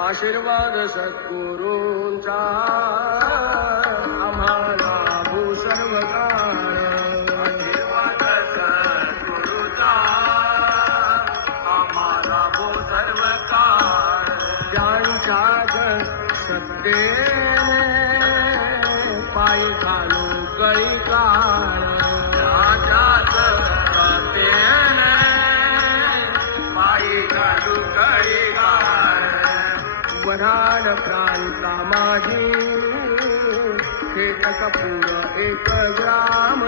आशीर्वाद सद्गुरूंचा आम्हाला भू सर्व काळ. आशीर्वाद सद्गुरूचा आम्हाला भू सर्व काळ. त्यांच्याच सत्तेने पायी घालू कळी काळ. त्याच्याच सत्तेने पायी घालू कळी काळ. वऱ्हाड प्रांता माझी खेटकपूर 1 ग्राम.